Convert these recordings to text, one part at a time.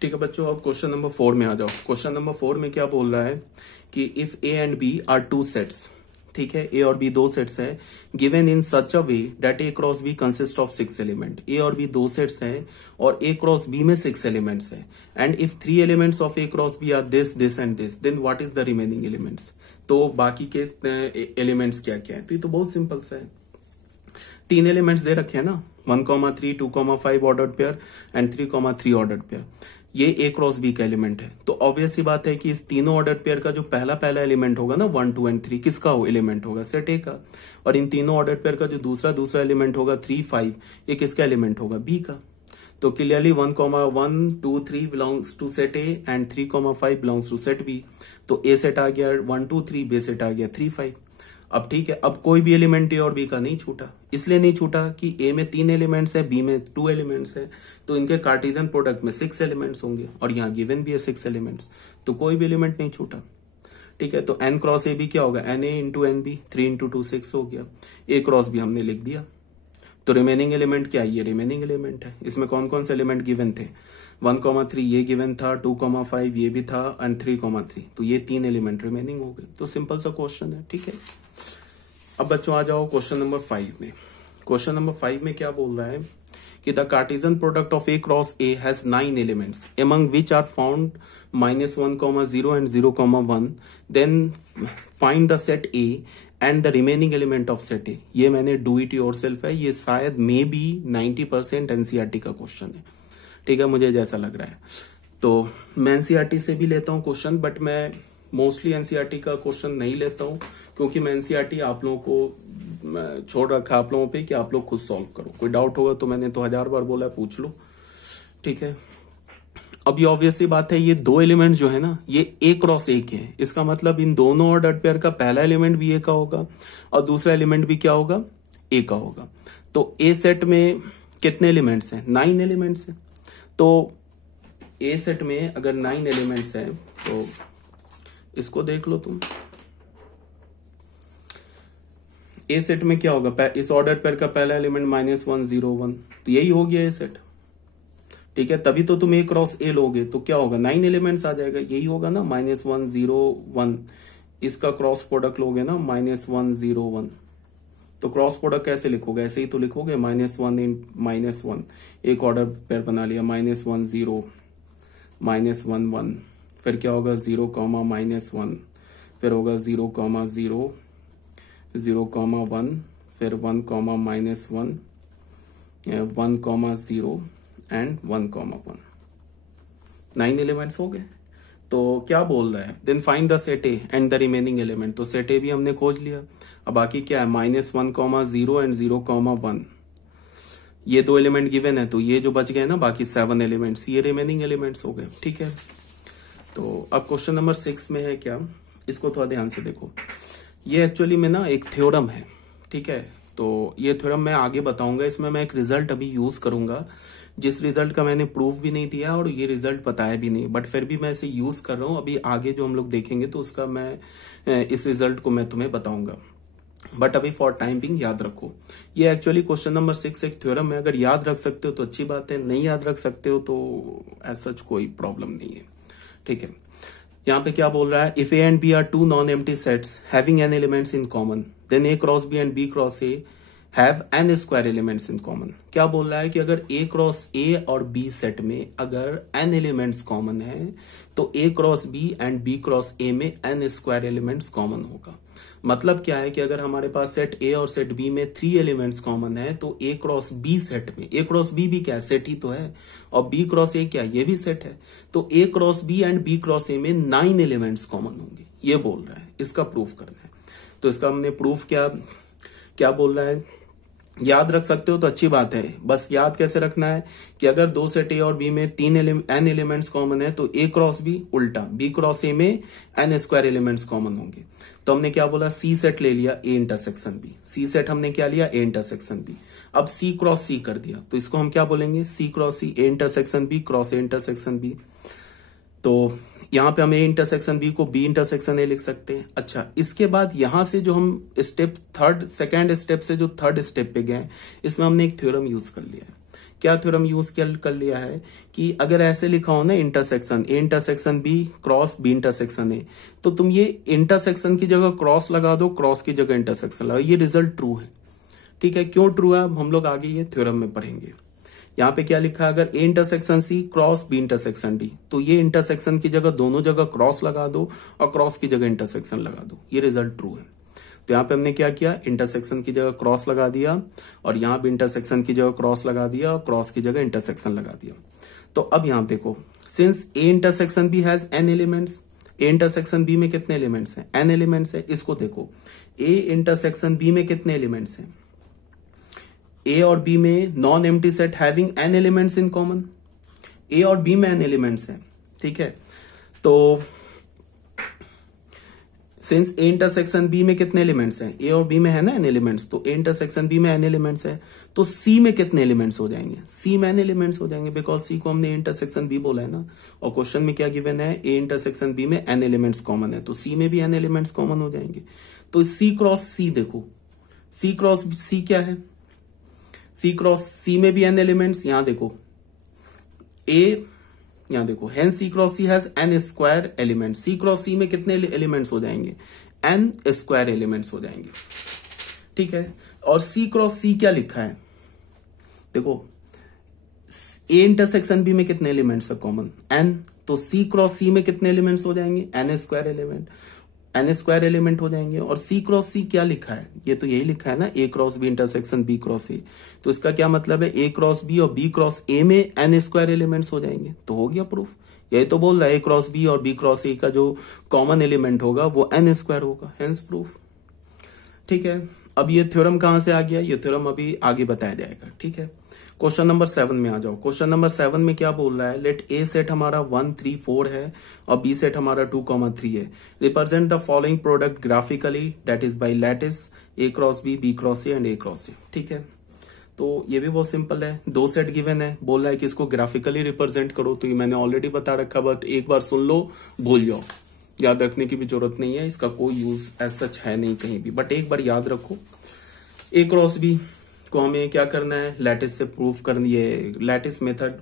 ठीक है बच्चों, अब क्वेश्चन नंबर 4 में आ जाओ। क्वेश्चन नंबर 4 में क्या बोल रहा है कि if A and B are two sets, ठीक है, ए और बी दो सेट्स है, given in such a way that A cross B consist of 6 element. A और बी दो सेट्स हैं और ए क्रॉस बी में 6 एलिमेंट्स है, and if 3 elements of A cross B are this this and this, then what is the remaining elements. तो बाकी के elements क्या क्या है, तो ये तो बहुत सिंपल सा है। 3 एलिमेंट्स दे रखे हैं ना, 1,3, 2,5 ordered pair and 3,3 ordered pair. ये ए क्रॉस बी का एलिमेंट है, तो ऑब्वियस सी बात है कि इस तीनों ऑर्डर पेयर का जो पहला एलिमेंट होगा ना 1, 2 एंड 3, किसका एलिमेंट होगा, सेट ए का। और इन तीनों ऑर्डर पेयर का जो दूसरा एलिमेंट होगा 3, 5, ये किसका एलिमेंट होगा, बी का। तो clearly 1,1, 2, 3 belongs to set A and 3,5 belongs to set B. तो ए सेट आ गया 1, 2, 3, बी सेट आ गया 3, 5। अब ठीक है, अब कोई भी एलिमेंट ए और बी का नहीं छूटा, इसलिए नहीं छूटा कि ए में 3 एलिमेंट्स है, बी में 2 एलिमेंट्स है, तो इनके कार्टेशियन प्रोडक्ट में 6 एलिमेंट्स होंगे, और यहाँ गिवन भी है 6 एलिमेंट्स, तो कोई भी एलिमेंट नहीं छूटा। ठीक है, तो एन क्रॉस ए बी क्या होगा, n A into n B, 3 into 2 6 हो गया। ए क्रॉस बी हमने लिख दिया। तो रिमेनिंग एलिमेंट क्या है, ये रिमेनिंग एलिमेंट है। इसमें कौन कौन से एलिमेंट गिवन थे, 1,3 ये गिवन था, 2,5 ये भी था, एंड 3,3, तो ये 3 एलिमेंट रिमेनिंग हो गए। तो सिंपल सा क्वेश्चन है। ठीक है, अब बच्चों आ जाओ क्वेश्चन नंबर 5 में। क्वेश्चन नंबर 5 में क्या बोल रहा है कि the Cartesian product of A cross A has 9 elements among which are found -1,0 and 0,1, then find the set A and the remaining element of set A. ये मैंने डू इट योरसेल्फ है, ये शायद मे बी 90% एनसीईआरटी का question है। ठीक है, मुझे जैसा लग रहा है। तो मैं एनसीईआरटी से भी लेता हूँ क्वेश्चन, बट मैं मोस्टली एनसीईआरटी का क्वेश्चन नहीं लेता हूँ, क्योंकि मैं एनसीईआरटी आप लोगों को छोड़ रखा आप लोगों पे कि आप लोग खुद सॉल्व करो। कोई डाउट होगा तो मैंने तो 1000 बार बोला है, पूछ लो। ठीक है, अब ये ऑब्वियस सी बात है, ये दो एलिमेंट जो है ना, ये ए क्रॉस ए के हैं। इसका मतलब इन दोनों ऑर्डर्ड पेयर का पहला एलिमेंट भी ए का होगा और दूसरा एलिमेंट भी क्या होगा, ए का होगा। तो ए सेट में कितने एलिमेंट्स हैं, 9 एलिमेंट्स हैं। तो ए सेट में अगर 9 एलिमेंट्स हैं तो इसको देख लो तुम। ए सेट में क्या होगा, इस ऑर्डर पेयर का पहला एलिमेंट -1, 0, 1, तो यही हो गया ए सेट। ठीक है, तभी तो तुम ए क्रॉस ए लोगे तो क्या होगा, 9 एलिमेंट्स आ जाएगा, यही होगा ना, -1, 0, 1। इसका क्रॉस प्रोडक्ट लोगे ना, -1, 0, 1। तो क्रॉस प्रोडक्ट कैसे लिखोगे, ऐसे ही तो लिखोगे, -1 इन -1, एक ऑर्डर पेयर बना लिया, -1, 0, -1, 1, फिर क्या होगा 0, -1, फिर होगा 0, 0, 0, 1, फिर 1, -1, 1, 0 एंड 1, 1। 9 एलिमेंट्स हो गए। तो क्या बोल रहा है, then find the set A and the remaining element. तो सेट ए भी हमने खोज लिया। अब बाकी क्या है, -1, 0 एंड 0, 1। ये दो एलिमेंट गिवन है, तो ये जो बच गए ना बाकी 7 एलिमेंट्स, ये रिमेनिंग एलिमेंट्स हो गए। ठीक है, तो अब क्वेश्चन नंबर 6 में है क्या, इसको थोड़ा ध्यान से देखो। ये एक्चुअली में ना एक थ्योरम है। ठीक है, तो ये थ्योरम मैं आगे बताऊंगा। इसमें मैं एक रिजल्ट अभी यूज करूंगा, जिस रिजल्ट का मैंने प्रूफ भी नहीं दिया और ये रिजल्ट बताया भी नहीं, बट फिर भी मैं इसे यूज कर रहा हूं। अभी आगे जो हम लोग देखेंगे तो उसका मैं इस रिजल्ट को मैं तुम्हें बताऊंगा, बट अभी फॉर टाइम बिंग याद रखो। ये एक्चुअली क्वेश्चन नंबर 6 एक थ्योरम है। अगर याद रख सकते हो तो अच्छी बात है, नहीं याद रख सकते हो तो एज सच कोई प्रॉब्लम नहीं है। ठीक है, यहाँ पे क्या बोल रहा है, if A and B are 2 non empty sets having n elements in common, then A cross B and B cross A have n square elements in common. क्या बोल रहा है कि अगर ए क्रॉस ए और बी सेट में अगर एन एलिमेंट्स कॉमन है तो A cross B and B cross A में एन स्क्वायर एलिमेंट्स कॉमन होगा। मतलब क्या है कि अगर हमारे पास सेट ए और सेट बी में 3 एलिमेंट्स कॉमन है तो ए क्रॉस बी सेट में, ए क्रॉस बी भी क्या है, सेट ही तो है, और बी क्रॉस ए क्या है, ये भी सेट है। तो A cross B and B cross A में 9 एलिमेंट्स कॉमन होंगे, ये बोल रहा है। इसका प्रूफ करना है। तो इसका हमने प्रूफ क्या बोल रहा है, याद रख सकते हो तो अच्छी बात है। बस याद कैसे रखना है कि अगर दो सेट ए और बी में 3 एन एलिमेंट्स कॉमन है तो ए क्रॉस बी उल्टा, बी क्रॉस ए में एन स्क्वायर एलिमेंट्स कॉमन होंगे। तो हमने क्या बोला, सी सेट ले लिया A intersection B, C set हमने क्या लिया, ए इंटरसेक्शन बी। अब सी क्रॉस सी कर दिया तो इसको हम क्या बोलेंगे, C cross C, A intersection B cross A intersection B. तो यहां पे हम ए इंटरसेक्शन बी को बी इंटरसेक्शन ए लिख सकते हैं। अच्छा, इसके बाद यहां से जो हम सेकेंड स्टेप से जो थर्ड स्टेप पे गए, इसमें हमने एक थ्योरम यूज कर लिया है। क्या थ्योरम यूज कर लिया है कि अगर ऐसे लिखा हो ना intersection A intersection B cross B intersection A, तो तुम ये इंटरसेक्शन की जगह क्रॉस लगा दो, क्रॉस की जगह इंटरसेक्शन लगा, ये रिजल्ट ट्रू है। ठीक है, क्यों ट्रू है हम लोग आगे ये थ्योरम में पढ़ेंगे। यहाँ पे क्या लिखा है, अगर A intersection C cross B intersection D, तो ये इंटरसेक्शन की जगह दोनों जगह क्रॉस लगा दो और क्रॉस की जगह इंटरसेक्शन लगा दो, ये रिजल्ट ट्रू है। तो यहाँ पे हमने क्या किया, इंटरसेक्शन की जगह क्रॉस लगा दिया और यहाँ भी इंटरसेक्शन की जगह क्रॉस लगा दिया और क्रॉस की जगह इंटरसेक्शन लगा दिया। तो अब यहाँ देखो, since A intersection B has n elements, A intersection B में कितने एलिमेंट्स हैं, एन एलिमेंट्स है। इसको देखो, ए इंटरसेक्शन बी में कितने एलिमेंट्स हैं, ए और बी में non empty set having n elements in common, A और बी में एन एलिमेंट्स हैं। ठीक है, तो सिंस ए इंटरसेक्शन बी में कितने एलिमेंट्स हैं, ए और बी में है ना एन एलिमेंट्स, तो ए इंटरसेक्शन बी में एन एलिमेंट्स है, तो सी में कितने एलिमेंट्स हो जाएंगे, सी में एन एलिमेंट्स हो जाएंगे, बिकॉज सी को हमने इंटरसेक्शन बी बोला है ना, और क्वेश्चन में क्या गिवन है, ए इंटरसेक्शन बी में एन एलिमेंट्स कॉमन है, तो सी में भी एन एलिमेंट्स कॉमन हो जाएंगे। तो सी क्रॉस सी देखो, सी क्रॉस सी क्या है, सी क्रॉस सी में भी एन एलिमेंट्स, यहां देखो ए, यहां देखो hence C cross C has n square element, C cross C में कितने एलिमेंट्स हो जाएंगे, एन स्क्वायर एलिमेंट्स हो जाएंगे। ठीक है, और सी क्रॉस सी क्या लिखा है, देखो ए इंटरसेक्शन बी में कितने एलिमेंट्स है कॉमन, एन, तो सी क्रॉस सी में कितने एलिमेंट्स हो जाएंगे, n square element, n square element हो जाएंगे। और सी क्रॉस सी क्या लिखा है, ये तो यही लिखा है ना, A cross B intersection B cross A, तो इसका क्या मतलब है, ए क्रॉस बी और बी क्रॉस ए में एन स्क्वायर एलिमेंट्स हो जाएंगे, तो हो गया प्रूफ। यही तो बोल रहा है, ए क्रॉस बी और बी क्रॉस ए का जो कॉमन एलिमेंट होगा वो एन स्क्वायर होगा, हेंस प्रूफ। ठीक है, अब ये थ्योरम कहां से आ गया, ये थ्योरम अभी आगे बताया जाएगा। ठीक है, क्वेश्चन नंबर 7 में आ जाओ। क्वेश्चन नंबर 7 में क्या बोल रहा है, लेट ए सेट हमारा 1 3 4 है और बी सेट हमारा 2 3 है। Represent the following product graphically, that is by lattice A cross B cross A and A cross A. ठीक है, तो ये भी बहुत सिंपल है, दो सेट गिवन है, बोल रहा है कि इसको ग्राफिकली रिप्रेजेंट करो, तो ये मैंने ऑलरेडी बता रखा, बट एक बार सुन लो भूल जाओ, याद रखने की भी जरूरत नहीं है, इसका कोई यूज एज सच है नहीं कहीं भी, बट एक बार याद रखो, ए क्रॉस बी को हमें क्या करना है, लैटिस से प्रूफ करनी है, लैटिस मेथड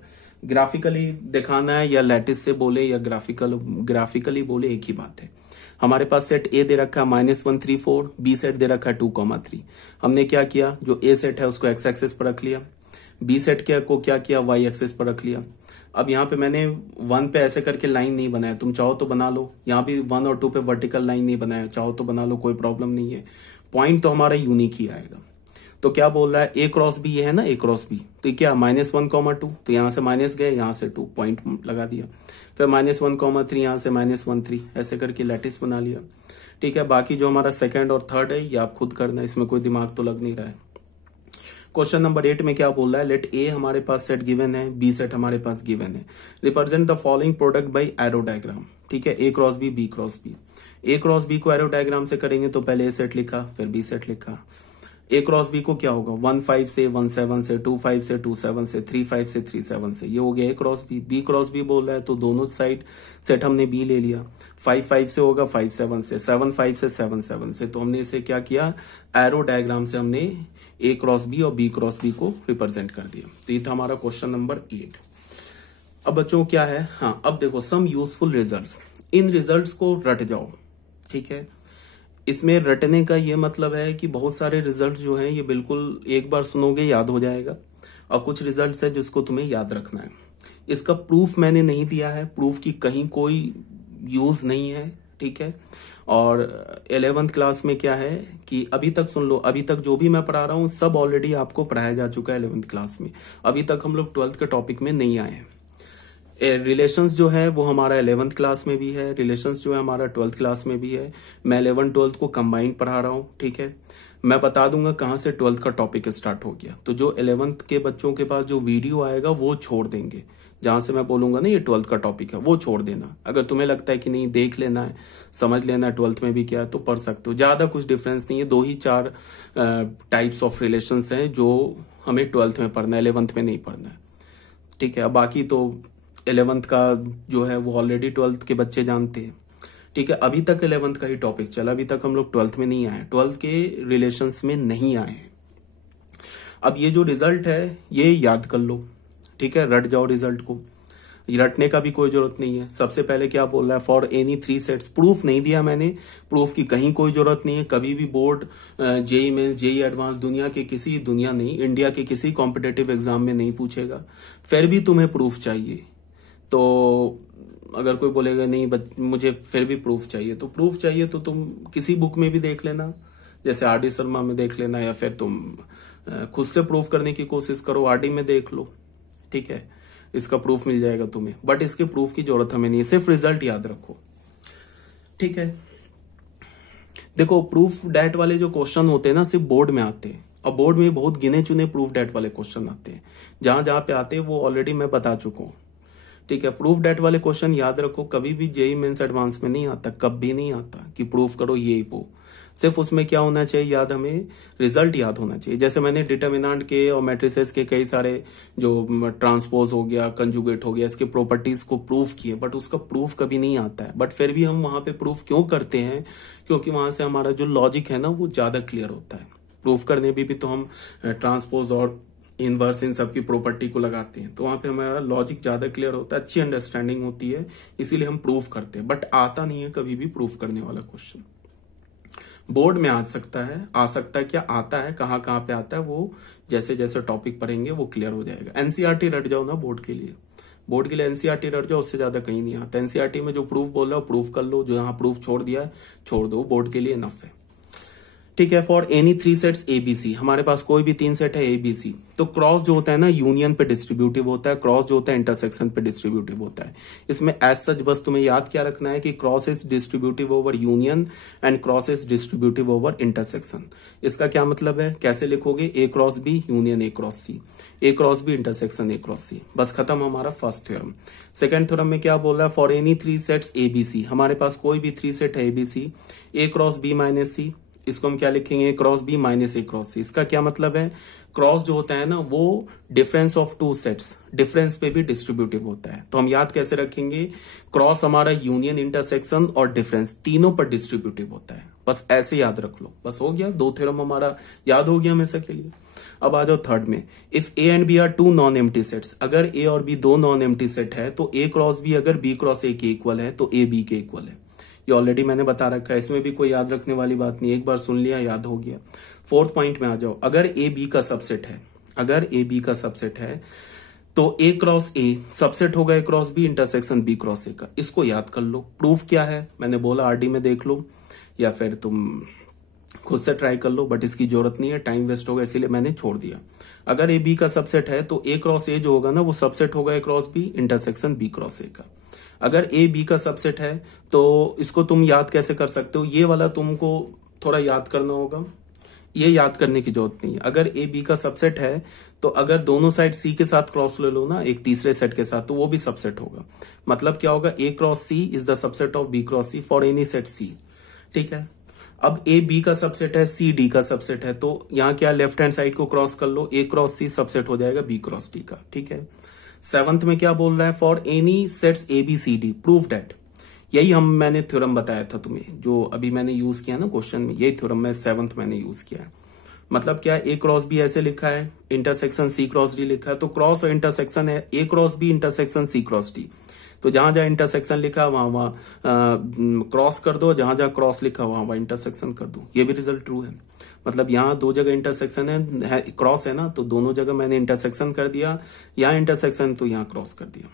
ग्राफिकली दिखाना है, या लैटिस से बोले या ग्राफिकली बोले एक ही बात है। हमारे पास सेट ए दे रखा है -1 3 4, बी सेट दे रखा है 2 3। हमने क्या किया, जो ए सेट है उसको एक्स एक्सिस पर रख लिया, बी सेट को क्या किया, वाई एक्सिस पर रख लिया। अब यहाँ पे मैंने 1 पे ऐसे करके लाइन नहीं बनाया, तुम चाहो तो बना लो, यहाँ भी 1 और 2 पे वर्टिकल लाइन नहीं बनाया, चाहो तो बना लो, कोई प्रॉब्लम नहीं है, पॉइंट तो हमारा यूनिक ही आएगा। तो क्या बोल रहा है, ए क्रॉस बी, ये है ना ए क्रॉस बी, तो क्या -1 2, तो यहां से माइनस गए, यहां से 2 पॉइंट लगा दिया, फिर -1 3, यहां से -1 3, ऐसे करके लैटिस बना लिया। ठीक है, बाकी जो हमारा सेकंड और थर्ड है ये आप खुद करना, इसमें कोई दिमाग तो लग नहीं रहा है। क्वेश्चन नंबर 8 में क्या बोल रहा है, लेट ए हमारे पास सेट गिवन है, बी सेट हमारे पास गिवन है, represent the following product by arrow diagram. ठीक है, A cross B cross B, A cross B को एरो डायग्राम से करेंगे तो पहले ए सेट लिखा, फिर बी सेट लिखा। ए क्रॉस बी को क्या होगा, 1 5 से 1 7 से 2 5 से 2 7 से 3 5 से 3 7 से, ये हो गया A cross B. B cross B बोल रहा है तो दोनों साइड सेट हमने बी ले लिया, 5 5 से होगा 5 7 से, 7 5 से 7 7 से, तो हमने इसे क्या किया, एरो डायग्राम से हमने ए क्रॉस बी और बी क्रॉस बी को रिप्रेजेंट कर दिया। तो ये था हमारा क्वेश्चन नंबर 8। अब बच्चों क्या है, हाँ अब देखो सम यूजफुल रिजल्ट्स, इन रिजल्ट्स को रट जाओ। ठीक है, इसमें रटने का ये मतलब है कि बहुत सारे रिजल्ट जो हैं ये बिल्कुल एक बार सुनोगे याद हो जाएगा, और कुछ रिजल्ट्स है जिसको तुम्हें याद रखना है। इसका प्रूफ मैंने नहीं दिया है, प्रूफ की कहीं कोई यूज नहीं है। ठीक है, और 11th क्लास में क्या है कि अभी तक सुन लो, अभी तक जो भी मैं पढ़ा रहा हूँ सब ऑलरेडी आपको पढ़ाया जा चुका है 11th क्लास में, अभी तक हम लोग 12th के टॉपिक में नहीं आए हैं। रिलेशंस जो है वो हमारा 11th क्लास में भी है, रिलेशंस जो है हमारा 12th क्लास में भी है। मैं 11 12 को कंबाइन पढ़ा रहा हूँ। ठीक है, मैं बता दूंगा कहाँ से 12th का टॉपिक स्टार्ट हो गया, तो जो 11th के बच्चों के पास जो वीडियो आएगा वो छोड़ देंगे, जहां से मैं बोलूंगा ना ये 12th का टॉपिक है वो छोड़ देना। अगर तुम्हें लगता है कि नहीं देख लेना है, समझ लेना है 12th में भी क्या है, तो पढ़ सकते हो, ज्यादा कुछ डिफरेंस नहीं है, 2 ही 4 टाइप्स ऑफ रिलेशंस हैं जो हमें 12th में पढ़ना है, 11th में नहीं पढ़ना है। ठीक है, बाकी तो 11th का जो है वो ऑलरेडी 12th के बच्चे जानते हैं। ठीक है, अभी तक 11th का ही टॉपिक चला, अभी तक हम लोग 12th में नहीं आए, 12th के रिलेशंस में नहीं आए हैं। अब ये जो रिजल्ट है ये याद कर लो, ठीक है, रट जाओ रिजल्ट को, रटने का भी कोई जरूरत नहीं है। सबसे पहले क्या बोल रहा है, फॉर एनी 3 सेट्स, प्रूफ नहीं दिया मैंने, प्रूफ की कहीं कोई जरूरत नहीं है। कभी भी board JEE mains JEE advance दुनिया नहीं, इंडिया के किसी कॉम्पिटेटिव एग्जाम में नहीं पूछेगा, फिर भी तुम्हें प्रूफ चाहिए। तो अगर कोई बोलेगा नहीं मुझे फिर भी प्रूफ चाहिए, तो प्रूफ चाहिए तो तुम किसी बुक में भी देख लेना, जैसे आरडी शर्मा में देख लेना, या फिर तुम खुद से प्रूफ करने की कोशिश करो, आरडी में देख लो, ठीक है, इसका प्रूफ मिल जाएगा तुम्हें। बट इसके प्रूफ की जरूरत हमें नहीं है, सिर्फ रिजल्ट याद रखो, ठीक है। देखो प्रूफ डेट वाले जो क्वेश्चन होते हैं ना सिर्फ बोर्ड में आते हैं, और बोर्ड में बहुत गिने चुने प्रूफ डेट वाले क्वेश्चन आते हैं, जहां जहां पे आते हैं वो ऑलरेडी मैं बता चुका हूं, ठीक है। प्रूफ डेट वाले क्वेश्चन याद रखो, कभी भी जेई मेंस एडवांस में नहीं आता, कभी नहीं आता कि प्रूफ करो ये वो, सिर्फ उसमें क्या होना चाहिए याद, हमें रिजल्ट याद होना चाहिए। जैसे मैंने डिटर्मिनेंट के और मैट्रिसेस के कई सारे जो ट्रांसपोज हो गया, कंजुगेट हो गया, इसके प्रॉपर्टीज को प्रूफ किए, बट उसका प्रूफ कभी नहीं आता है। बट फिर भी हम वहां पे प्रूफ क्यों करते हैं, क्योंकि वहां से हमारा जो लॉजिक है ना वो ज्यादा क्लियर होता है। प्रूफ करने भी तो हम ट्रांसपोज और इनवर्स इन सब की प्रॉपर्टी को लगाते हैं, तो वहां पे हमारा लॉजिक ज्यादा क्लियर होता है, अच्छी अंडरस्टैंडिंग होती है, इसीलिए हम प्रूफ करते हैं। बट आता नहीं है कभी भी प्रूफ करने वाला क्वेश्चन। बोर्ड में आ सकता है क्या आता है, कहाँ कहाँ पे आता है, वो जैसे जैसे टॉपिक पढ़ेंगे वो क्लियर हो जाएगा। एनसीईआरटी रट जाओ ना बोर्ड के लिए एनसीईआरटी रट जाओ, उससे ज्यादा कहीं नहीं आता। एनसीईआरटी में जो प्रूफ बोल रहा है प्रूफ कर लो, जो यहाँ प्रूफ छोड़ दिया है छोड़ दो, बोर्ड के लिए इनफ है, ठीक है। फॉर एनी 3 सेट्स एबीसी, हमारे पास कोई भी 3 सेट है एबीसी, तो क्रॉस जो होता है ना यूनियन पे डिस्ट्रीब्यूटिव होता है, क्रॉस जो होता है इंटरसेक्शन पे डिस्ट्रीब्यूटिव होता है। इसमें एज सच बस तुम्हें याद क्या रखना है कि cross is distributive over union and cross is distributive over intersection. इसका क्या मतलब है, कैसे लिखोगे, A cross B union A cross C, A cross B intersection A cross C, बस खत्म हमारा फर्स्ट थ्योरम। सेकंड थ्योरम में क्या बोल रहा है, फॉर एनी 3 सेट्स एबीसी, हमारे पास कोई भी 3 सेट है एबीसी, ए क्रॉस बी माइनस सी, इसको हम क्या लिखेंगे, क्रॉस बी माइनस ए क्रॉस सी। इसका क्या मतलब है, क्रॉस जो होता है ना वो डिफरेंस ऑफ 2 सेट्स, डिफरेंस पे भी डिस्ट्रीब्यूटिव होता है। तो हम याद कैसे रखेंगे, क्रॉस हमारा यूनियन इंटरसेक्शन और डिफरेंस तीनों पर डिस्ट्रीब्यूटिव होता है, बस ऐसे याद रख लो, बस हो गया, 2 थ्योरम हमारा याद हो गया हमेशा के लिए। अब आ जाओ थर्ड में, if A and B are 2 non empty sets, अगर ए और बी 2 नॉन एम्प्टी सेट है तो ए क्रॉस बी अगर बी क्रॉस ए के इक्वल है तो ए बी के इक्वल है। ये ऑलरेडी मैंने बता रखा है, इसमें भी कोई याद रखने वाली बात नहीं, एक बार सुन लिया याद हो गया। फोर्थ पॉइंट में आ जाओ, अगर ए बी का सबसेट है, अगर ए बी का सबसेट है तो ए क्रॉस ए सबसेट होगा A cross B intersection B cross A का, इसको याद कर लो। प्रूफ क्या है मैंने बोला आरडी में देख लो, या फिर तुम खुद से ट्राई कर लो, बट इसकी जरूरत नहीं है, टाइम वेस्ट होगा इसीलिए मैंने छोड़ दिया। अगर ए बी का सबसेट है तो ए क्रॉस ए जो होगा ना वो सबसेट होगा A cross B intersection B cross A का। अगर ए बी का सबसेट है तो इसको तुम याद कैसे कर सकते हो, ये वाला तुमको थोड़ा याद करना होगा, ये याद करने की जरूरत नहीं है। अगर ए बी का सबसेट है तो अगर दोनों साइड सी के साथ क्रॉस ले लो ना एक तीसरे सेट के साथ, तो वो भी सबसेट होगा। मतलब क्या होगा, A cross C is the subset of B cross C for any set C, ठीक है। अब ए बी का सबसेट है, सी डी का सबसेट है, तो यहाँ क्या लेफ्ट हैंड साइड को क्रॉस कर लो, ए क्रॉस सी सबसेट हो जाएगा बी क्रॉस डी का, ठीक है। सेवंथ में क्या बोल रहा है, for any sets A B C D prove that, यही मैंने थ्योरम बताया था तुम्हें, जो अभी मैंने यूज किया ना क्वेश्चन में, यही थ्योरम में सेवंथ मैंने यूज किया है। मतलब क्या, ए क्रॉस बी ऐसे लिखा है, इंटरसेक्शन सी क्रॉस डी लिखा है, तो क्रॉस और इंटरसेक्शन है A cross B intersection C cross D, तो जहां जहां इंटरसेक्शन लिखा वहां क्रॉस कर दो, जहां जहां क्रॉस लिखा वहां इंटरसेक्शन कर दो, ये भी रिजल्ट ट्रू है। मतलब यहाँ 2 जगह इंटरसेक्शन है क्रॉस है ना, तो दोनों जगह मैंने इंटरसेक्शन कर दिया, यहाँ इंटरसेक्शन तो यहाँ क्रॉस कर दिया।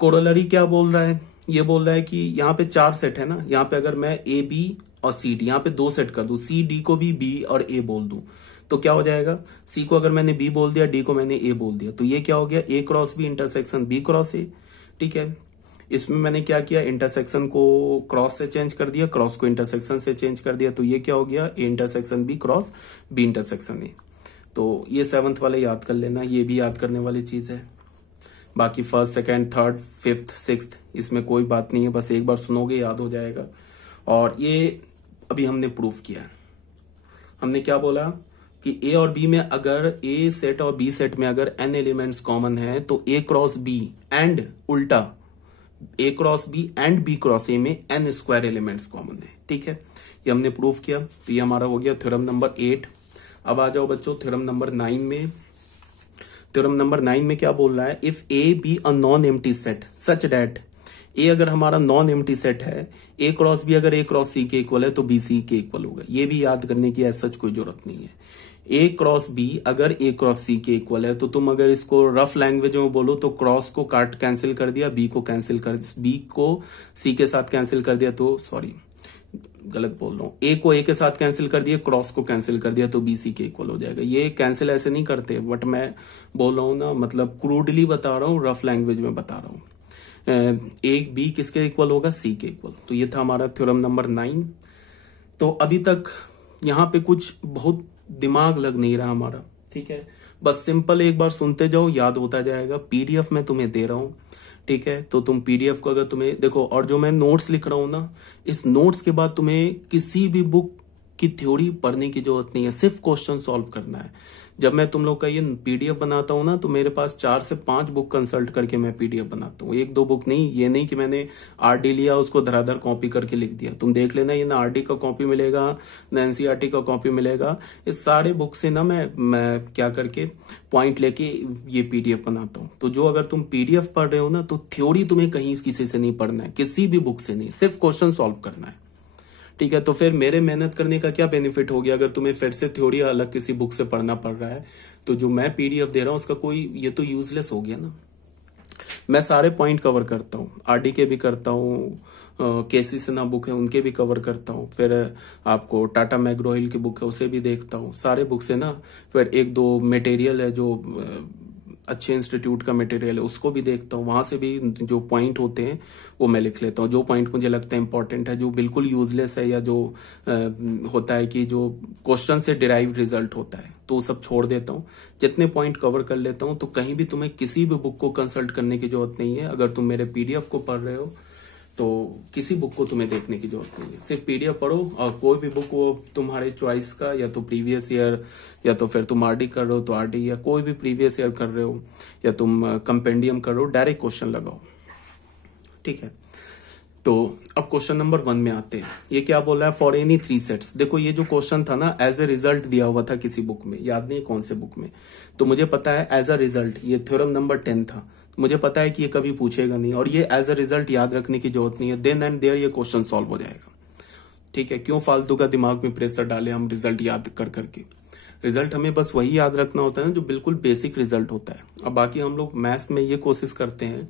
कोरोलरी क्या बोल रहा है, ये बोल रहा है कि यहाँ पे 4 सेट है ना, यहाँ पे अगर मैं ए बी और सी डी यहाँ पे 2 सेट कर दूं, सी डी को भी बी और ए बोल दूं, तो क्या हो जाएगा, सी को अगर मैंने बी बोल दिया, डी को मैंने ए बोल दिया, तो ये क्या हो गया, A cross B intersection B cross A, ठीक है। इसमें मैंने क्या किया, इंटरसेक्शन को क्रॉस से चेंज कर दिया, क्रॉस को इंटरसेक्शन से चेंज कर दिया, तो ये क्या हो गया, A intersection B cross B intersection A. तो ये 7th वाले याद कर लेना, ये भी याद करने वाली चीज है। बाकी 1st, 2nd, 3rd, 5th, 6th इसमें कोई बात नहीं है, बस एक बार सुनोगे याद हो जाएगा। और ये अभी हमने प्रूफ किया, हमने क्या बोला कि ए और बी में अगर ए सेट और बी सेट में अगर n एलिमेंट्स कॉमन है तो ए क्रॉस बी एंड उल्टा A cross B and B cross A में n स्क्वायर एलिमेंट्स कॉमन है, ठीक है। ये हमने प्रूफ किया, तो ये हमारा हो गया थ्योरम नंबर 8। अब आ जाओ बच्चों थ्योरम नंबर 9 में। थ्योरम नंबर 9 में क्या बोल रहा है, if A B a non empty set such that, A अगर हमारा नॉन एम्प्टी सेट है, ए क्रॉस बी अगर ए क्रॉस सी के इक्वल है तो बी सी के इक्वल होगा। ये भी याद करने की ऐसा सच कोई जरूरत नहीं है। ए क्रॉस बी अगर ए क्रॉस सी के इक्वल है तो तुम अगर इसको रफ लैंग्वेज में बोलो तो क्रॉस को काट कैंसिल कर दिया, बी को कैंसिल कर, बी को सी के साथ कैंसिल कर दिया तो सॉरी गलत बोल रहा हूँ, ए को ए के साथ कैंसिल कर दिया, क्रॉस को कैंसिल कर दिया तो बी सी के इक्वल हो जाएगा। ये कैंसिल ऐसे नहीं करते, बट मैं बोल रहा हूँ ना, मतलब क्रूडली बता रहा हूँ, रफ लैंग्वेज में बता रहा हूँ। ए बी किसके इक्वल होगा, सी के इक्वल। तो ये था हमारा थ्योरम नंबर 9। तो अभी तक यहाँ पे कुछ बहुत दिमाग लग नहीं रहा हमारा, ठीक है, बस सिंपल एक बार सुनते जाओ, याद होता जाएगा। पीडीएफ में तुम्हें दे रहा हूँ, ठीक है, तो तुम पीडीएफ को अगर तुम्हें देखो, और जो मैं नोट्स लिख रहा हूं ना, इस नोट्स के बाद तुम्हें किसी भी बुक की थ्योरी पढ़ने की जरूरत नहीं है, सिर्फ क्वेश्चन सॉल्व करना है। जब मैं तुम लोग का ये पीडीएफ बनाता हूँ ना, तो मेरे पास 4 से 5 बुक कंसल्ट करके मैं पीडीएफ बनाता हूँ, 1-2 बुक नहीं। ये नहीं कि मैंने आरडी लिया उसको धराधर कॉपी करके लिख दिया। तुम देख लेना, ये ना आरडी का कॉपी मिलेगा ना एनसीईआरटी का कॉपी मिलेगा। इस सारे बुक से ना मैं क्या करके पॉइंट लेके ये पीडीएफ बनाता हूँ। तो जो अगर तुम पीडीएफ पढ़ रहे हो ना, तो थ्योरी तुम्हें कहीं किसी से नहीं पढ़ना है, किसी भी बुक से नहीं, सिर्फ क्वेश्चन सॉल्व करना है, ठीक है। तो फिर मेरे मेहनत करने का क्या बेनिफिट हो गया, अगर तुम्हें फिर से थ्योरी अलग किसी बुक से पढ़ना पड़ रहा है, तो जो मैं पीडीएफ दे रहा हूं उसका कोई, ये तो यूजलेस हो गया ना। मैं सारे पॉइंट कवर करता हूँ, आरडी के भी करता हूँ, केसी सिन्हा बुक है उनके भी कवर करता हूँ, फिर आपको टाटा मैग्रो-हिल की बुक है उसे भी देखता हूँ, सारे बुक से ना। फिर 1-2 मटेरियल है जो अच्छे इंस्टीट्यूट का मटेरियल है उसको भी देखता हूँ, वहां से भी जो पॉइंट होते हैं वो मैं लिख लेता हूँ। जो पॉइंट मुझे लगता है इंपॉर्टेंट है, जो बिल्कुल यूजलेस है, या जो होता है कि जो क्वेश्चन से डिराइव्ड रिजल्ट होता है, तो वो सब छोड़ देता हूँ। जितने पॉइंट कवर कर लेता हूँ, तो कहीं भी तुम्हें किसी भी बुक को कंसल्ट करने की जरूरत नहीं है। अगर तुम मेरे पीडीएफ को पढ़ रहे हो तो किसी बुक को तुम्हें देखने की जरूरत नहीं है, सिर्फ पीडीएफ पढ़ो। और कोई भी बुक वो तुम्हारे चॉइस का, या तो प्रीवियस ईयर, या तो फिर तुम आरडी कर रहे हो तो आरडी, या कोई भी प्रीवियस ईयर कर रहे हो, या तुम कंपेंडियम कर रहे हो, डायरेक्ट क्वेश्चन लगाओ, ठीक है। तो अब क्वेश्चन नंबर 1 में आते हैं। ये क्या बोल रहा है, फॉर एनी 3 सेट्स। देखो ये जो क्वेश्चन था ना, एज ए रिजल्ट दिया हुआ था किसी बुक में, याद नहीं कौन से बुक में, तो मुझे पता है एज अ रिजल्ट ये थ्योरम नंबर 10 था, मुझे पता है कि ये कभी पूछेगा नहीं, और ये एज अ रिजल्ट याद रखने की जरूरत नहीं है। देन एंड देयर ये क्वेश्चन सॉल्व हो जाएगा, ठीक है। क्यों फालतू का दिमाग में प्रेशर डाले हम रिजल्ट याद कर करके। रिजल्ट हमें बस वही याद रखना होता है ना जो बिल्कुल बेसिक रिजल्ट होता है। अब बाकी हम लोग मैथ्स में ये कोशिश करते हैं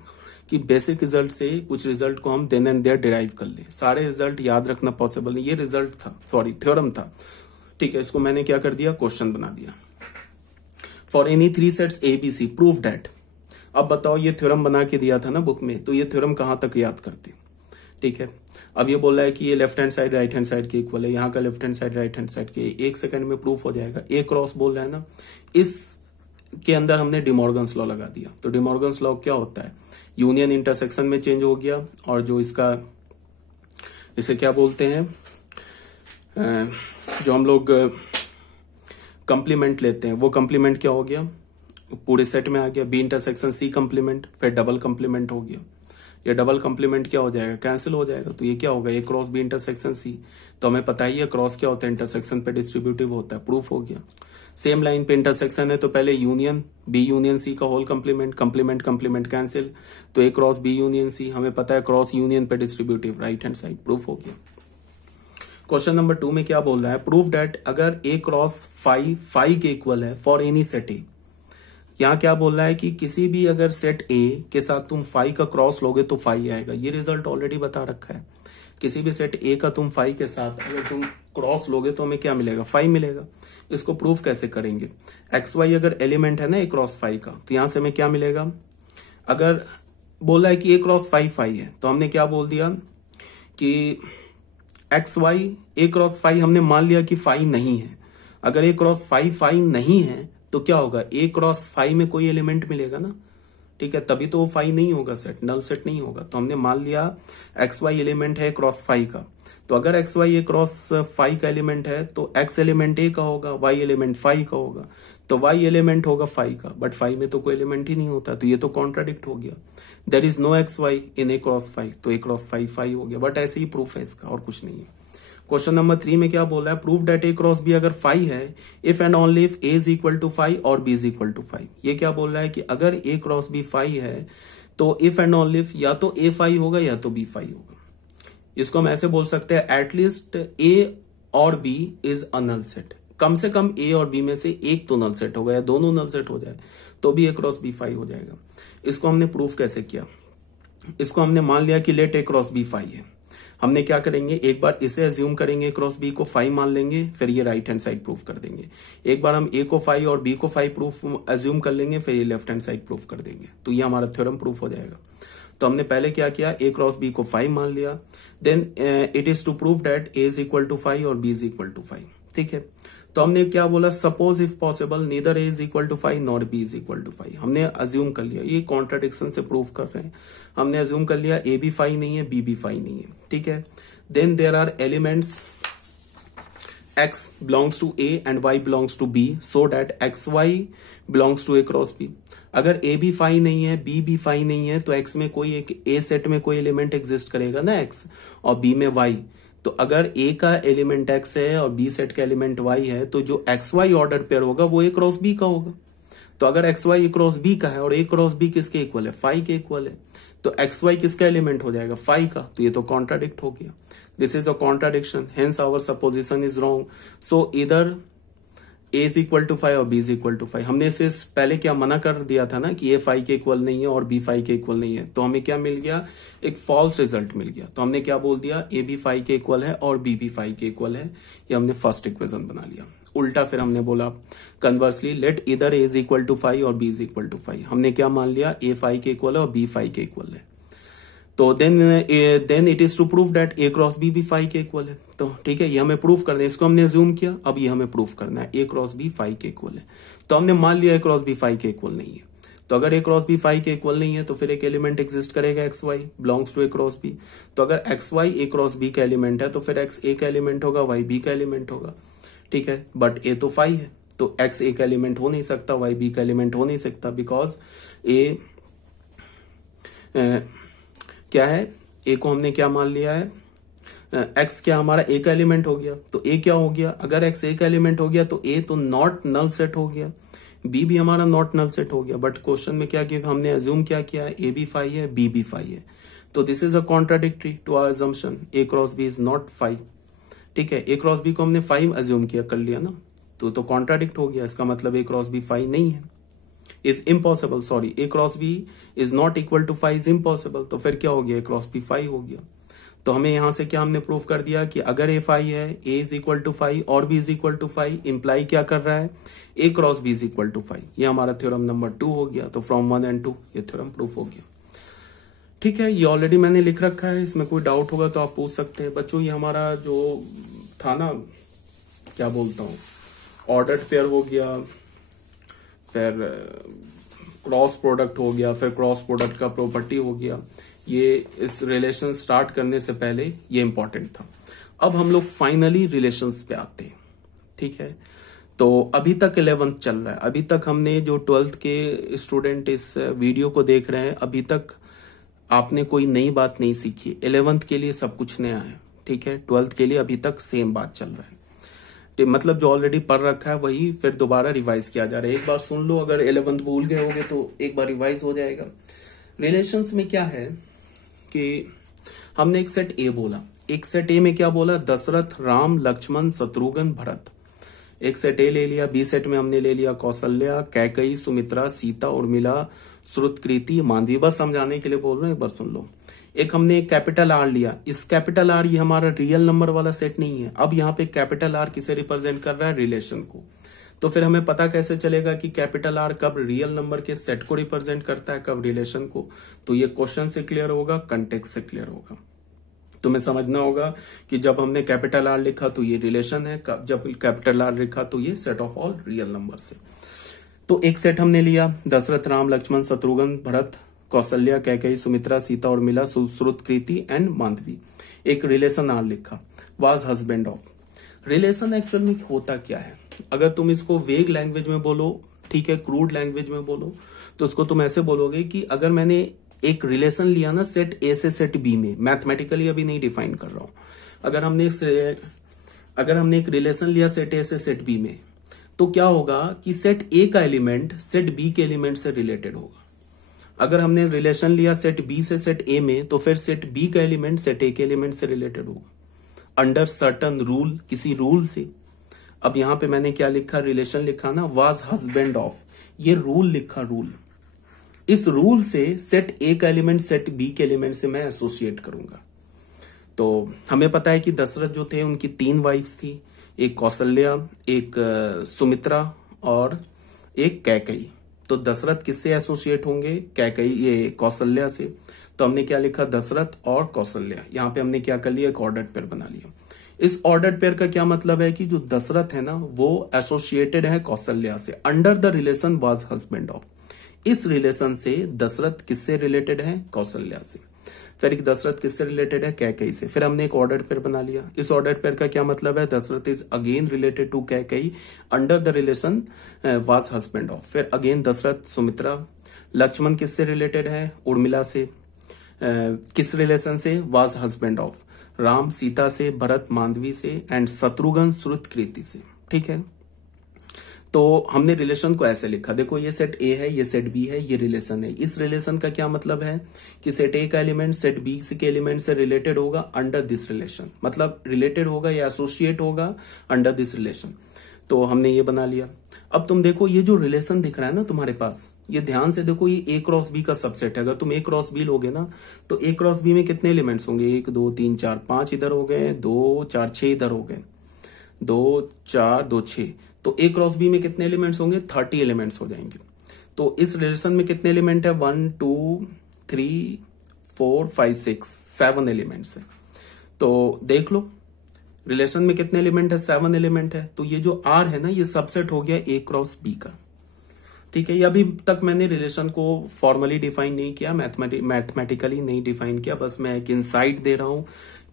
कि बेसिक रिजल्ट से कुछ रिजल्ट को हम देन एंड देयर डिराइव कर ले। सारे रिजल्ट याद रखना पॉसिबल नहीं। ये रिजल्ट था, सॉरी थ्योरम था, ठीक है। इसको मैंने क्या कर दिया, क्वेश्चन बना दिया। For any 3 sets A B C prove that. अब बताओ, ये थ्योरम बना के दिया था ना बुक में, तो ये थ्योरम कहां तक याद करते, ठीक है। अब ये बोल रहा है कि ये left hand side right hand side के इक्वल है, यहाँ का left hand side right hand side के, 1 सेकंड में प्रूफ हो जाएगा। ए क्रॉस बोल रहा है ना, इस के अंदर हमने डिमॉर्गन्स लॉ लगा दिया। तो डिमॉर्गन्स लॉ क्या होता है, यूनियन इंटरसेक्शन में चेंज हो गया, और जो इसका, इसे क्या बोलते हैं, जो हम लोग कंप्लीमेंट लेते हैं, वो कंप्लीमेंट क्या हो गया, पूरे सेट में आ गया। बी इंटरसेक्शन सी कंप्लीमेंट, फिर डबल कंप्लीमेंट हो गया। ये डबल कंप्लीमेंट क्या हो जाएगा, कैंसिल हो जाएगा। तो ये क्या होगा, ए क्रॉस बी इंटरसेक्शन सी। तो हमें पता ही है क्रॉस क्या होता है, इंटरसेक्शन पे डिस्ट्रीब्यूटिव होता है, प्रूफ हो गया। सेम लाइन पे इंटरसेक्शन है तो पहले यूनियन, बी यूनियन सी का whole complement, complement complement cancel, तो A cross B union C, हमें पता है क्रॉस यूनियन पे distributive, right hand side, proof हो गया। क्वेश्चन नंबर 2 में क्या बोल रहा है, प्रूफ दैट अगर ए क्रॉस फाइव के इक्वल है फॉर एनी सेट ए। यहाँ क्या बोल रहा है कि किसी भी अगर सेट ए के साथ तुम 5 का क्रॉस लोगे तो 5 आएगा। ये रिजल्ट ऑलरेडी बता रखा है। किसी भी सेट ए का तुम 5 के साथ अगर तुम क्रॉस लोगे तो हमें क्या मिलेगा, 5 मिलेगा। इसको प्रूफ कैसे करेंगे, एक्स वाई अगर एलिमेंट है ना ए क्रॉस 5 का, तो यहां से हमें क्या मिलेगा, अगर बोला है कि ए क्रॉस 5 है, तो हमने क्या बोल दिया कि एक्स वाई ए क्रॉस 5 हमने मान लिया कि 5 नहीं है। अगर ए क्रॉस 5 नहीं है तो क्या होगा, ए क्रॉस 5 में कोई एलिमेंट मिलेगा ना, ठीक है, तभी तो वो 5 नहीं होगा, सेट नल सेट नहीं होगा। तो हमने मान लिया एक्स वाई एलिमेंट है क्रॉस 5 का, तो अगर एक्स वाई ए क्रॉस 5 का एलिमेंट है तो एक्स एलिमेंट ए का होगा, वाई एलिमेंट 5 का होगा, तो वाई एलिमेंट होगा 5 का, बट 5 में तो कोई एलिमेंट ही नहीं होता, तो ये तो कॉन्ट्राडिक्ट हो गया। There is no x y in A cross 5, तो ए क्रॉस 5 हो गया। बट ऐसे ही प्रूफ है इसका, और कुछ नहीं है। क्वेश्चन नंबर 3 में क्या बोल रहा है, prove that A cross B अगर 5 है if and only if A is equal to 5 और बी इज इक्वल टू 5। ये क्या बोल रहा है कि अगर ए क्रॉस बी 5 है तो इफ एंड ओनली इफ या तो ए 5 होगा या तो बी 5 होगा। इसको हम ऐसे बोल सकते हैं एटलीस्ट ए और B is a null set, कम से कम ए और बी में से एक तो नल सेट होगा या दोनों नल सेट हो जाए तो भी ए क्रॉस बी 5 हो जाएगा। इसको हमने प्रूफ कैसे किया, इसको हमने मान लिया कि लेट ए क्रॉस बी 5 है। हमने क्या करेंगे, एक बार इसे अज्यूम करेंगे क्रॉस बी को 5 मान लेंगे, फिर ये राइट हैंड साइड प्रूफ कर देंगे। एक बार हम ए को 5 और बी को 5 प्रूफ अज्यूम कर लेंगे, फिर ये लेफ्ट हैंड साइड प्रूफ कर देंगे, तो ये हमारा थ्योरम प्रूफ हो जाएगा। तो हमने पहले क्या किया, ए क्रॉस बी को 5 मान लिया, then it is to prove that A is equal to 5 और बी इज इक्वल टू 5। ठीक है, तो हमने क्या बोला, suppose if possible neither A is equal to 5 not B is equal to 5। हमने अज्यूम कर लिया, ये कॉन्ट्राडिक्शन से प्रूव कर रहे हैं, हमने अज्यूम कर लिया ए भी 5 नहीं है, बी भी 5 नहीं है। ठीक है, then there are elements x belongs to a and y belongs to b so that xy belongs to a cross b। अगर a भी 5 नहीं है, b भी 5 नहीं है, तो x में कोई एक a सेट में कोई एलिमेंट एग्जिस्ट करेगा ना x, और b में y। तो अगर a का एलिमेंट x है और b सेट का एलिमेंट y है, तो जो xy ऑर्डर पेयर होगा वो a क्रॉस b का होगा। तो अगर xy a क्रॉस b का है और a क्रॉस b किसके इक्वल है, 5 के इक्वल है, तो xy किसका एलिमेंट हो जाएगा, 5 का। तो ये तो कॉन्ट्राडिक्ट हो गया, this is a contradiction, hence our supposition is wrong. So इधर a इज इक्वल टू 5 और b इज इक्वल टू 5। हमने इसे पहले क्या मना कर दिया था ना कि a 5 के इक्वल नहीं है और b 5 के इक्वल नहीं है, तो हमें क्या मिल गया, एक फॉल्स रिजल्ट मिल गया। तो हमने क्या बोल दिया, a भी 5 के इक्वल है और b भी 5 के इक्वल है, ये हमने फर्स्ट इक्वेशन बना लिया। उल्टा फिर हमने बोला कन्वर्सली, लेट इधर a इज इक्वल टू 5 और b इज इक्वल टू 5। हमने क्या मान लिया, a 5 के इक्वल है और b 5 के इक्वल है, तो then it is to prove that A cross B भी 5 के इक्वल है। तो ठीक है, ये हमें प्रूफ करना है, इसको हमने अज्यूम किया, अब ये हमें प्रूफ करना है ए क्रॉस बी 5 के इक्वल है। तो हमने मान लिया ए क्रॉस बी 5 के इक्वल नहीं है, तो अगर ए क्रॉस बी 5 के इक्वल नहीं है तो फिर एक एलिमेंट एग्जिस्ट करेगा x y belongs to A cross B. तो अगर x y A cross B का एलिमेंट है तो फिर एक्स ए का एलिमेंट होगा, वाई बी का एलिमेंट होगा। ठीक है, बट ए तो 5 है, तो एक्स ए का एलिमेंट हो नहीं सकता, वाई बी का एलिमेंट हो नहीं सकता, बिकॉज ए क्या है, ए को हमने क्या मान लिया है, एक्स क्या हमारा ए का एलिमेंट हो गया, तो ए क्या हो गया, अगर एक्स ए का एलिमेंट हो गया तो ए तो नॉट नल सेट हो गया, बी भी हमारा नॉट नल सेट हो गया। बट क्वेश्चन में क्या किया, हमने अज्यूम क्या किया है, ए भी 5 है, बी भी 5 है, तो this is a contradictory to our assumption, A cross B is not 5। ठीक है, ए क्रॉस बी को हमने 5 अज्यूम किया, कर लिया ना, तो कॉन्ट्राडिक्ट हो गया, इसका मतलब ए क्रॉस बी 5 नहीं है, is impossible, sorry A cross B is not equal to 5 is impossible. तो फिर क्या हो गया, ए क्रॉस बी 5 हो गया। तो हमें यहां से क्या हमने प्रूफ कर दिया कि अगर ए 5 है, ए इज इक्वल टू 5 और B is equal to 5, imply क्या कर रहा है, A cross B is equal to 5। ये हमारा थ्योरम नंबर 2 हो गया। तो फ्रॉम 1 and 2 ये थ्योरम प्रूफ हो गया। ठीक है, ये ऑलरेडी मैंने लिख रखा है, इसमें कोई डाउट होगा तो आप पूछ सकते हैं। बच्चों ये हमारा जो था ना, क्या बोलता हूँ, ऑर्डर्ड पेयर हो गया, फिर क्रॉस प्रोडक्ट हो गया, फिर क्रॉस प्रोडक्ट का प्रॉपर्टी हो गया, ये इस रिलेशन स्टार्ट करने से पहले ये इंपॉर्टेंट था। अब हम लोग फाइनली रिलेशंस पे आते हैं। ठीक है, तो अभी तक 11th चल रहा है, अभी तक हमने जो 12th के स्टूडेंट इस वीडियो को देख रहे हैं, अभी तक आपने कोई नई बात नहीं सीखी। 11th के लिए सब कुछ नया है, ठीक है, 12th के लिए अभी तक सेम बात चल रहा है, मतलब जो ऑलरेडी पढ़ रखा है वही फिर दोबारा रिवाइज किया जा रहा है। एक बार सुन लो, अगर 11th भूल गए होगे तो एक बार रिवाइज हो जाएगा। रिलेशंस में क्या है कि हमने एक सेट ए बोला, एक सेट ए में क्या बोला, दशरथ, राम, लक्ष्मण, शत्रुघ्न, भरत। एक सेट ए ले लिया, बी सेट में हमने ले लिया कौशल्या, कैकई, सुमित्रा, सीता, उर्मिला, श्रुतकृति, मांडवी। बस समझाने के लिए बोल रहे हैं, एक बार सुन लो। एक हमने कैपिटल आर लिया, इस कैपिटल आर ये हमारा रियल नंबर वाला सेट नहीं है। अब यहाँ पे कैपिटल आर किसे रिप्रेजेंट कर रहा है, रिलेशन को। तो फिर हमें पता कैसे चलेगा कि कैपिटल आर कब रियल नंबर के सेट को रिप्रेजेंट करता है, कब रिलेशन को। तो ये क्वेश्चन से क्लियर होगा, कंटेक्स्ट से क्लियर होगा। तुम्हें समझना होगा कि जब हमने कैपिटल आर लिखा तो ये रिलेशन है, जब कैपिटल आर लिखा तो ये set of all real number से। तो एक सेट हमने लिया, दशरथ, राम, लक्ष्मण, शत्रुघ्न, भरत, कौशल्या, कैकेयी, सुमित्रा, सीता, उर्मिला, श्रुतकृति एंड मांडवी। एक रिलेशन आर लिखा, was husband of. Relation actual में होता क्या है, अगर तुम इसको वेग लैंग्वेज में बोलो, ठीक है, क्रूड लैंग्वेज में बोलो, तो उसको तुम ऐसे बोलोगे कि अगर मैंने एक रिलेशन लिया ना सेट ए से सेट बी में, मैथमेटिकली अभी नहीं डिफाइन कर रहा हूं, अगर हमने अगर हमने एक रिलेशन लिया सेट ए से सेट बी में, तो क्या होगा कि सेट ए का एलिमेंट सेट बी के एलिमेंट से रिलेटेड होगा। अगर हमने रिलेशन लिया सेट बी से सेट ए में, तो फिर सेट बी का एलिमेंट सेट ए के एलिमेंट से रिलेटेड होगा अंडर सर्टन रूल, किसी रूल से। अब यहां पे मैंने क्या लिखा, रिलेशन लिखा ना, वाज हस्बैंड ऑफ, ये रूल लिखा, रूल। इस रूल से सेट ए का एलिमेंट सेट बी के एलिमेंट से मैं एसोसिएट करूंगा। तो हमें पता है कि दशरथ जो थे उनकी 3 वाइफ्स थी, एक कौशल्या, एक सुमित्रा और एक कैकेयी। तो दशरथ किससे एसोसिएट होंगे, कैकेयी, ये कौशल्या से। तो हमने क्या लिखा, दशरथ और कौशल्या। यहां पे हमने क्या कर लिया, एक ऑर्डर्ड पेयर बना लिया। इस ऑर्डर्ड पेयर का क्या मतलब है कि जो दशरथ है ना, वो एसोसिएटेड है कौशल्या से under the relation was husband of. इस रिलेशन से दशरथ किससे रिलेटेड है, कौशल्या से। फिर एक दशरथ किससे रिलेटेड है, कैकेयी से। फिर हमने एक ऑर्डर्ड पेयर बना लिया। इस ऑर्डर्ड पेयर का क्या मतलब है, Dasharath is again related to Kaikeyi under the relation was husband of. फिर अगेन दशरथ, सुमित्रा। लक्ष्मण किससे रिलेटेड है, उर्मिला से। किस रिलेशन से, was husband of. Ram Sita से, भरत मांडवी से, एंड शत्रुघ्न श्रुतकीर्ति से। ठीक है, तो हमने रिलेशन को ऐसे लिखा, देखो ये सेट ए है, ये सेट बी है, ये रिलेशन है। इस रिलेशन का क्या मतलब है कि सेट ए का एलिमेंट सेट बी के एलिमेंट से रिलेटेड होगा अंडर दिस रिलेशन, मतलब रिलेटेड होगा या एसोसिएट होगा अंडर दिस रिलेशन। तो हमने ये बना लिया। अब तुम देखो ये जो रिलेशन दिख रहा है ना तुम्हारे पास, ये ध्यान से देखो, ये ए क्रॉस बी का सबसेट है। अगर तुम ए क्रॉस बी लोगे ना, तो ए क्रॉस बी में कितने एलिमेंट्स होंगे, 1 2 3 4 5 इधर हो गए, 2 4 6 इधर हो गए, 2 4 2 6। तो ए क्रॉस बी में कितने एलिमेंट्स होंगे, 30 एलिमेंट्स हो जाएंगे। तो इस रिलेशन में कितने एलिमेंट है, 1 2 3 4 5 6 7 एलिमेंट्स है। तो देख लो रिलेशन में कितने एलिमेंट है, 7 एलिमेंट है। तो ये जो आर है ना, ये सबसेट हो गया ए क्रॉस बी का। ठीक है, ये अभी तक मैंने रिलेशन को फॉर्मली डिफाइन नहीं किया, मैथमेटिकली नहीं डिफाइन किया, बस मैं एक इनसाइट दे रहा हूं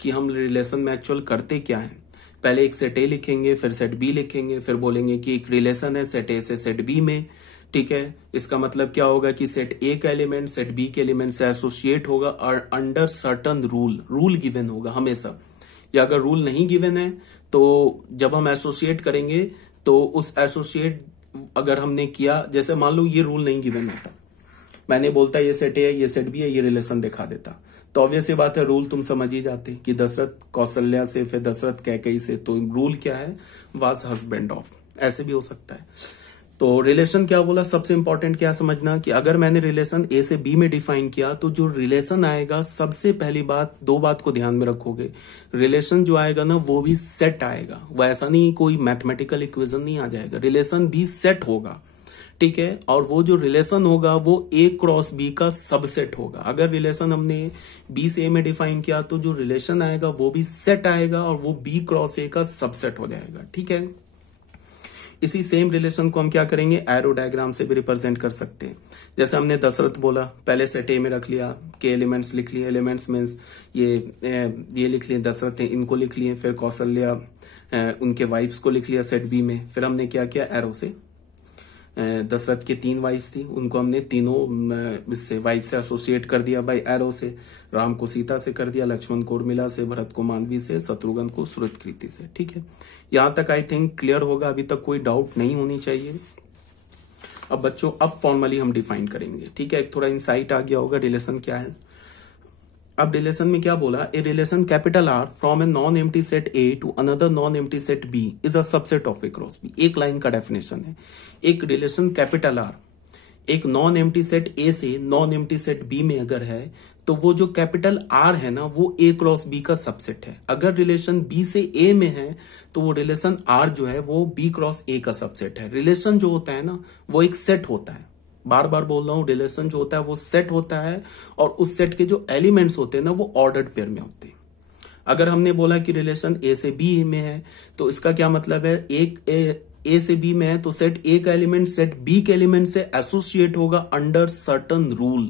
कि हम रिलेशन में एक्चुअल करते क्या है। पहले एक सेट ए लिखेंगे, फिर सेट बी लिखेंगे, फिर बोलेंगे कि एक रिलेशन है सेट ए से सेट बी में। ठीक है, इसका मतलब क्या होगा कि सेट ए का एलिमेंट सेट बी के एलिमेंट से एसोसिएट होगा और under certain rule, rule given होगा हमेशा। या अगर रूल नहीं गिवन है तो जब हम एसोसिएट करेंगे तो उस एसोसिएट अगर हमने किया, जैसे मान लो ये रूल नहीं गिवन होता, मैंने बोलता ये सेट ए है, ये सेट बी है, ये रिलेशन दिखा देता, तो ऑब्वियस बात है रूल तुम समझ ही जाते कि दशरथ कौशल्या से, फिर दशरथ कैकेयी से। तो रूल क्या है, वाज हस्बैंड ऑफ, ऐसे भी हो सकता है। तो रिलेशन क्या बोला, सबसे इंपॉर्टेंट क्या समझना कि अगर मैंने रिलेशन ए से बी में डिफाइन किया, तो जो रिलेशन आएगा, सबसे पहली बात, 2 बात को ध्यान में रखोगे। रिलेशन जो आएगा ना, वो भी सेट आएगा, वो ऐसा नहीं कोई मैथमेटिकल इक्वेशन नहीं आ जाएगा, रिलेशन भी सेट होगा। ठीक है, और वो जो रिलेशन होगा वो ए क्रॉस बी का सबसेट होगा। अगर रिलेशन हमने बी से ए में डिफाइन किया, तो जो रिलेशन आएगा वो भी सेट आएगा और वो बी क्रॉस ए का सबसेट हो जाएगा। ठीक है, इसी सेम रिलेशन को हम क्या करेंगे, एरो डायग्राम से भी रिप्रेजेंट कर सकते हैं। जैसे हमने दशरथ बोला, पहले सेट ए में रख लिया, के एलिमेंट्स लिख लिए, एलिमेंट्स मीन्स ये लिख लिए, दशरथ है इनको लिख लिए, फिर कौशल्या उनके वाइफ्स को लिख लिया सेट बी में। फिर हमने क्या किया, एरो से दशरथ की 3 वाइफ्स थी, उनको हमने तीनों इससे वाइफ से एसोसिएट कर दिया बाय एरो से। राम को सीता से कर दिया, लक्ष्मण को उर्मिला से, भरत को मांडवी से, शत्रुघ्न को श्रुतकीर्ति से। ठीक है, यहां तक आई थिंक क्लियर होगा, अभी तक कोई डाउट नहीं होनी चाहिए। अब बच्चों अब फॉर्मली हम डिफाइन करेंगे। ठीक है, एक थोड़ा इंसाइट आ गया होगा रिलेशन क्या है। अब रिलेशन में क्या बोला, a relation capital R from a non empty set A to another non empty set B is a subset of A cross B. एक लाइन का डेफिनेशन है, एक रिलेशन कैपिटल आर एक नॉन एम्प्टी सेट ए से non empty set B में अगर है, तो वो जो कैपिटल आर है ना, वो ए क्रॉस बी का सबसेट है। अगर रिलेशन बी से ए में है, तो वो रिलेशन आर जो है वो बी क्रॉस ए का सबसेट है। रिलेशन जो होता है ना, वो एक सेट होता है, बार बार बोल रहा हूं, रिलेशन जो होता है वो सेट होता है, और उस सेट के जो एलिमेंट्स होते हैं ना, वो ऑर्डर्ड पेयर में होते हैं। अगर हमने बोला कि रिलेशन ए से बी में है, तो इसका क्या मतलब है, एक ए से बी में है, तो सेट ए का एलिमेंट सेट बी के एलिमेंट से एसोसिएट होगा अंडर सर्टन रूल,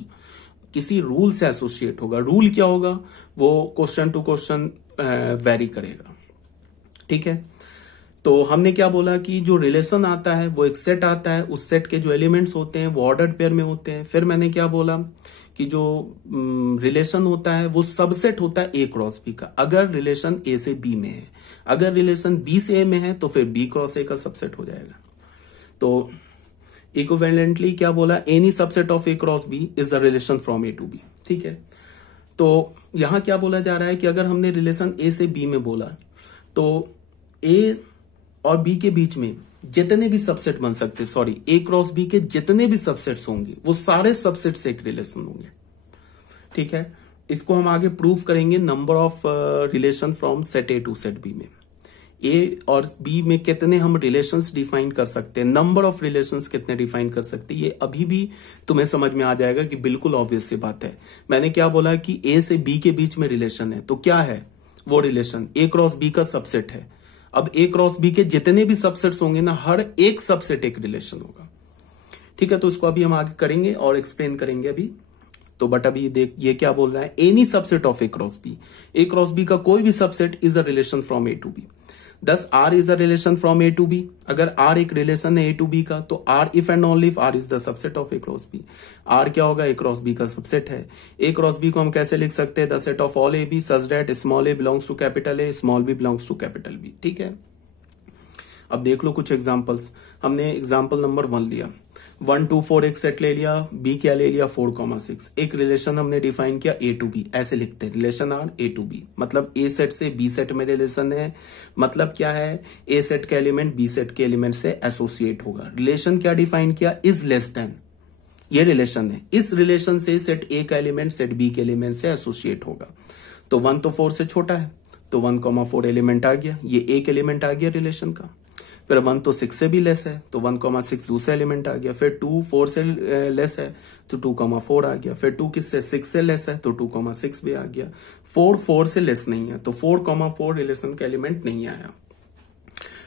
किसी रूल से एसोसिएट होगा। रूल क्या होगा, वो क्वेश्चन टू क्वेश्चन वेरी करेगा। ठीक है, तो हमने क्या बोला कि जो रिलेशन आता है वो एक सेट आता है, उस सेट के जो एलिमेंट्स होते हैं वो ऑर्डर्ड पेयर में होते हैं। फिर मैंने क्या बोला कि जो रिलेशन होता है वो सबसेट होता है ए क्रॉस बी का, अगर रिलेशन ए से बी में है। अगर रिलेशन बी से ए में है तो फिर बी क्रॉस ए का सबसेट हो जाएगा। तो इक्विवेलेंटली क्या बोला, any subset of A cross B is the relation from A to B. ठीक है, तो यहां क्या बोला जा रहा है कि अगर हमने रिलेशन ए से बी में बोला तो ए और बी के बीच में जितने भी सबसेट बन सकते, सॉरी, ए क्रॉस बी के जितने भी सबसेट्स होंगे वो सारे सबसेट से एक रिलेशन होंगे। ठीक है, इसको हम आगे प्रूव करेंगे number of relation from set A to set B में। ए और बी में कितने हम रिलेशंस डिफाइन कर सकते हैं, नंबर ऑफ रिलेशंस कितने डिफाइन कर सकते हैं, ये अभी भी तुम्हें समझ में आ जाएगा कि बिल्कुल ऑब्वियस सी बात है। मैंने क्या बोला कि ए से बी के बीच में रिलेशन है, तो क्या है वो रिलेशन, ए क्रॉस बी का सबसेट है। अब ए क्रॉस बी के जितने भी सबसेट्स होंगे ना, हर एक सबसेट एक रिलेशन होगा। ठीक है, तो इसको अभी हम आगे करेंगे और एक्सप्लेन करेंगे अभी। तो बट अभी देख ये क्या बोल रहा है, any subset of A cross B, A cross B का कोई भी subset is a relation from A to B. Thus R is a relation from A to B, अगर आर एक रिलेशन है ए टू बी का तो R if and only if R is the subset of A cross B. R क्या होगा, A cross B का subset है। A cross B को हम कैसे लिख सकते हैं, the set of all a b such that small a belongs to capital A, small b belongs to capital B. ठीक है, अब देख लो कुछ एग्जांपल्स। हमने एग्जांपल नंबर 1 लिया, 1 2 4 एक सेट ले लिया, बी क्या ले लिया 4,6। एक रिलेशन हमने डिफाइन किया ए टू बी, ऐसे लिखते हैं relation R A to B, मतलब ए सेट से बी सेट में रिलेशन है। मतलब क्या है, ए सेट का एलिमेंट बी सेट के एलिमेंट से एसोसिएट होगा। रिलेशन क्या डिफाइन किया, इज लेस देन, ये रिलेशन है, इस रिलेशन से सेट ए का एलिमेंट सेट बी के एलिमेंट से एसोसिएट होगा। तो 1 तो 4 से छोटा है, तो 1,4 एलिमेंट आ गया, ये एक एलिमेंट आ गया रिलेशन का। फिर 1 तो 6 से भी लेस है, तो 1,6 दूसरा एलिमेंट आ गया। फिर 2 4 से लेस है तो 2,4 आ गया। फिर 2 किससे 6 से लेस है तो 2,6 भी आ गया। 4 4 से लेस नहीं है तो 4,4 रिलेशन का एलिमेंट नहीं आया।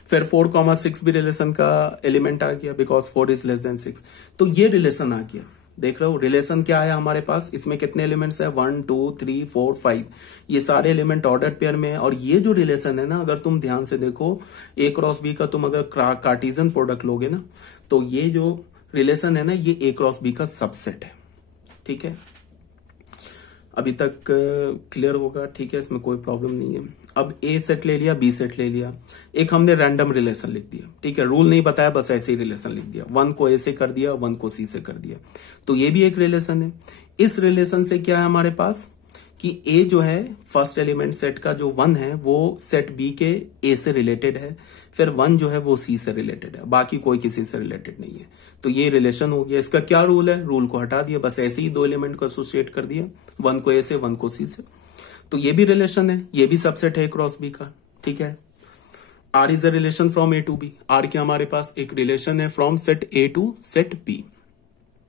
फिर 4,6 भी रिलेशन का एलिमेंट आ गया, बिकॉज 4 इज लेस देन 6। तो ये रिलेशन आ गया, देख रहे हो रिलेशन क्या आया हमारे पास, इसमें कितने एलिमेंट्स है, 1 2 3 4 5, ये सारे एलिमेंट ऑर्डर पेयर में है। और ये जो रिलेशन है ना, अगर तुम ध्यान से देखो, ए क्रॉस बी का तुम अगर कार्टेशियन प्रोडक्ट लोगे ना, तो ये जो रिलेशन है ना, ये ए क्रॉस बी का सबसेट है। ठीक है, अभी तक क्लियर होगा। ठीक है, इसमें कोई प्रॉब्लम नहीं है। अब ए सेट ले लिया, बी सेट ले लिया, एक हमने रैंडम रिलेशन लिख दिया। ठीक है, रूल नहीं बताया, बस ऐसे ही रिलेशन लिख दिया। 1 को ए से कर दिया, 1 को सी से कर दिया, तो ये भी एक रिलेशन है। इस रिलेशन से क्या है हमारे पास कि ए जो है फर्स्ट एलिमेंट सेट का जो 1 है वो सेट बी के ए से रिलेटेड है, फिर 1 जो है वो सी से रिलेटेड है, बाकी कोई किसी से रिलेटेड नहीं है। तो ये रिलेशन हो गया। इसका क्या रूल है, रूल को हटा दिया, बस ऐसे ही दो एलिमेंट को एसोसिएट कर दिया, 1 को ए से 1 को सी से। तो ये भी रिलेशन है, ये भी सबसेट है क्रॉस बी का। ठीक है, R is a relation from A to B, R क्या हमारे पास एक रिलेशन है from set A to set B.